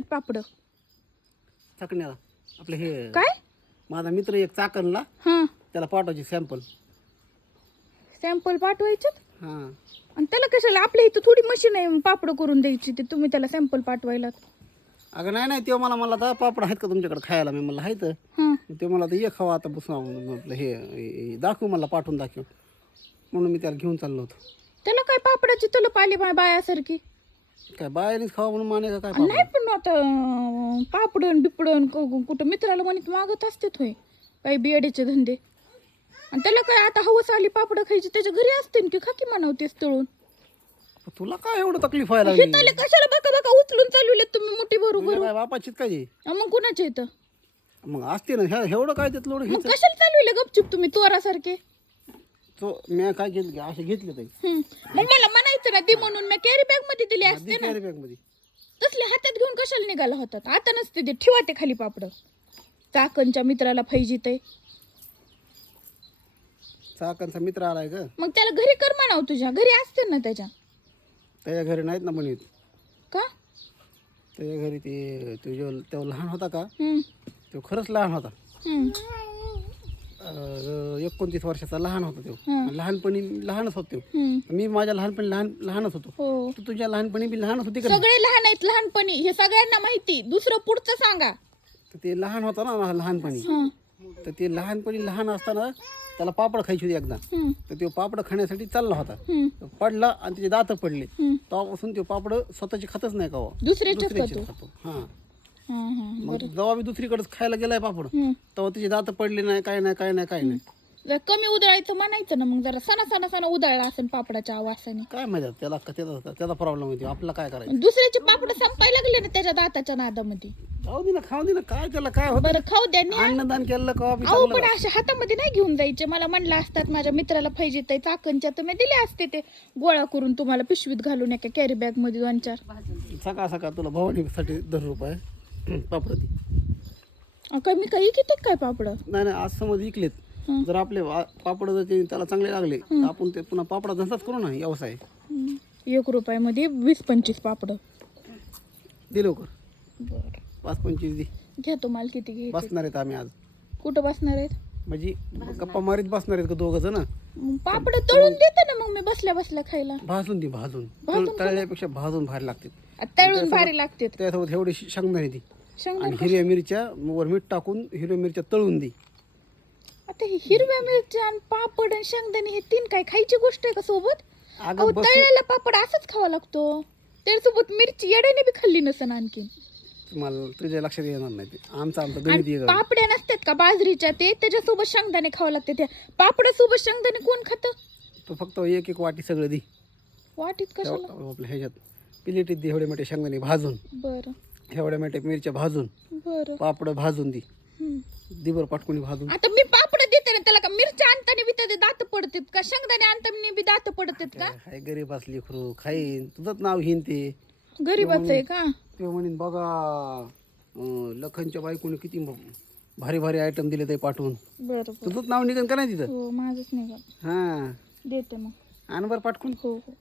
पाठवायलेत पापड? चकण्याला. आपलं हे काय? माझा मित्र एक चाकणला हां. त्याला पाठवायची सॅम्पल सॅम्पल पाठवायचे हां. आणि त्याला कशाला? आपल्या इथं थोडी मशीन आहे पापड करून द्यायची ते. तुम्ही त्याला सॅम्पल पाठवायला अगं नाही नाही तेव्हा मला मला आता पापड आहेत का तुमच्याकडे खायला? मी म्हणलं आहेत. हां. ते मला तर ये खावा आता बसून हे हे दाखव मला पाठवून दाखव. म्हणून मी त्याला घेऊन चाललो होतो. त्याला काय पापडाची तलप आली बायासारखी? काय बाहेरच खावा म्हणून माने का काय नाही पण आता अं, पापडन बिपडन क- क- कुठं मित्राला म्हणत मागत असते होय काही बियाडीचे धंदे. आणि त्याला काय आता हवस आली पापड खायची त्याच्या घरी असते की खाकी म्हणावतेस तळून? तुला काय एवढं तकलीफ व्हायला लागली? हिताले कशाला बका बका उचलून चालवले तुम्ही मोठी बरोबर तुझ्या काय बापाचीच काय हे? मग कुणाच्या इथं? मग असते ना ह्या- एवढं काय त्यात लोड मग कशाला चालविले गपचूप तुम्ही तोरासारखे तो मी काय घेतले असे घेतले हम्म. मग मला म्हणायचं ना ती म्हणून मी कॅरी बॅगमध्ये दिली असते ना. कॅरी बॅगमध्ये. तसले हातात घेऊन कशाला निघाला होतात आता नसते ते ठेवा ते खाली पापड. चाकणच्या मित्राला फायजीत आहे. चाकणचा मित्र आलाय का? मग त्याला घरी कर म्हणाव तुझ्या. घरी असते ना त्याच्या. त्याच्या घरी नाहीत ना बनवीत का? त्याच्या घरी ते तो जो तेव्हा लहान होता का? हम्म. तो खरंच लहान होता. हम्म. एकोणतीस वर्षाचा लहान होता तो. लहानपणी लहानच होतो. मी माझ्या लहानपणी लहान लहानच होतो हो तू तुझ्या लहानपणी बी लहानच होती का? सगळे लहान आहेत लहानपणी हे सगळ्यांना माहिती दुसरं पुढचं सांगा तर ते लहान होता ना लहानपणी. तर ते लहानपणी लहान असताना त्याला पापड खायची होती एकदा. तर तो पापड खाण्यासाठी चालला होता पडला आणि त्याचे दात पडले. तेव्हापासून तो पापड स्वतःची खातच नाही का हो. दुसऱ्याचे खातो हं. मग जेव्हा मी दुसरीकडेच खायला गेलाय पापड. तेव्हा त्याचे दात पडले नाही काय नाही काय नाही काय नाही. जरा कमी उधळायचं म्हणायचं ना मग जरा सणा सणा सणा उधळला असेल पापडाच्या आवासाने. काय माहिती आता त्याला त्याचा त्याचा प्रॉब्लेम होती आपल्याला काय करायचं? दुसऱ्याचे पापड संपायला लागले ना त्याच्या दाताच्या नादामध्ये. जाऊ दे ना खाऊ दे ना काय त्याला काय होतं? बरं खाऊ द्या न्या. अन्नदान केलं का बी अहो चांगलं पण अशा हातामध्ये नाही घेऊन जायचे. मला म्हणलं असतात माझ्या मित्राला पाहिजे ते चाकणच्या तर मी दिले असते ते. गोळा करून तुम्हाला पिशवीत घालून एका कॅरी बॅगमध्ये दोन चार. सकाळ सकाळ तुला भवानीसाठी दर रुपये. पापड ती. काय मी काही काय पापड? नाही नाही आज समज विकलेत. जर आपले पापड जर ते त्याला चांगले लागले तर आपण ते पुन्हा पापडा धंदाच करू ना व्यवसाय. एक रुपयामध्ये वीस पंचवीस पापड. दे लवकर. बरं. पाच पंचवीस दे. घ्या तुम्हाला किती घ्यायचे. बसणार आहेत आम्ही आज. कुठं बसणार आहेत? म्हणजे गप्पा मारीत बसणार आहेत का दोघं जण? मग पापड तळून देते ना मग मी बसल्या बसल्या खायला. भाजून दे भाजून. तळ- तळल्यापेक्षा भाजून भारी लागते तळून भारी लागते त्यासोबत एवढी शेंगदाणे ती शेंगदाणे आणि हिरव्या मिरच्या वर मीठ टाकून हिरव्या मिरच्या तळून दे. आता ही हिरव्या मिरच्या आणि पापड आणि शेंगदाणे हे तीन काय खायची गोष्ट आहे का सोबत? अहो तळलेला पापड असंच खावा लागतो. त्याच्यासोबत मिरची येड्याने बी खाल्ली नसन आणखी तुम्हाला तुझ्या लक्षात येणार नाही ते. आमचं आमचं गणित. पापड्या नसतात का बाजरीच्या ते? त्याच्यासोबत शेंगदाणे खावं लागते त्या. पापडासोबत शेंगदाणे कोण खातं? तू फक्त एक एक वाटी सगळं दे. वाटीत कशाला? आपल्या ह्याच्यात प्लेटीत दे एवढे मोठे शेंगदाणे भाजून. बरं. एवढ्या मोठ्या मिरच्या भाजून. बरं. पापड भाजून दे. दिबर पाटकुणी भाजून. आता मी पापड देते ना त्याला का? मिरच्या आणताना बी त्याचे दात पडतात का? शेंगदाणे आणताना बी दात पडतात का? हाय गरीब असली खरू खाईन. तुझंच नाव हिन ते. गरीबाचं आहे का? ते म्हणेन बघा अं, लखनच्या बायकोने किती भारी भारी आयटम दिले ते पाठवून. बरं तुझंच नाव निघन का नाही तिथं? हो माझंच नाही का हां. देते मग. आण बरं पाठकून हो हो.